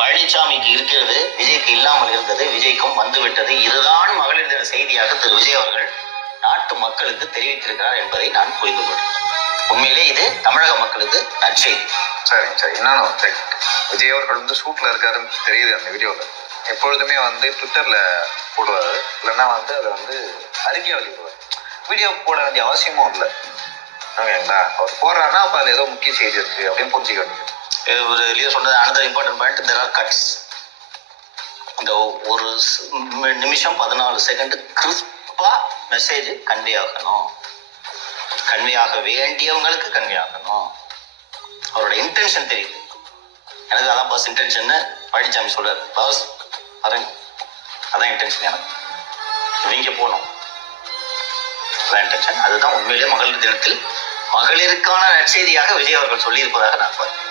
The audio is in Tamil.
பழனிசாமிக்கு இருக்கிறது, விஜய்க்கு இல்லாமல் இருந்தது, விஜய்க்கும் வந்துவிட்டது. இதுதான் மகளிர் தின செய்தியாக திரு விஜய் அவர்கள் நாட்டு மக்களுக்கு தெரிவித்திருக்கிறார் என்பதை நான் புரிந்து கொள்கிறேன். உண்மையிலே இது தமிழக மக்களுக்கு நற்செய்தி. சரிங்க சார். இன்னொன்று, விஜய் அவர்கள் வந்து ஷூட்ல இருக்காருன்னு தெரியுது அந்த வீடியோவில். எப்பொழுதுமே வந்து ட்விட்டர்ல போடுவாரு, இல்லைன்னா வந்து அதை வந்து அறிக்கை வெளியிடுவார். வீடியோ போட வேண்டிய அவசியமும் இல்லை. ஓகேங்களா? அவர் போடுறாருன்னா அப்போ அது ஏதோ முக்கிய செய்தி இருக்கு அப்படின்னு புரிஞ்சுக்க வேண்டியது. ஒரு லீடர் சொன்னது another important point, there are cuts. இந்த ஒரு நிமிஷம் 14 செகண்ட் கிறிஸ்பா மெசேஜ் கன்வே ஆகணும். கன்வே ஆக வேண்டியவங்களுக்கு கன்வே ஆகணும். அவரோட இன்டென்ஷன் தெரியுது. எனக்கு அதான் பாஸ் இன்டென்ஷன் பழனிசாமி சொல்றாரு. பாஸ் பாருங்க, அதான் இன்டென்ஷன். எனக்கு நீங்க போகணும், அதான் இன்டென்ஷன். அதுதான் உண்மையிலே மகளிர் தினத்தில் மகளிருக்கான நற்செய்தியாக விஜய் அவர்கள் சொல்லியிருப்பதாக நான் பார்க்கிறேன்.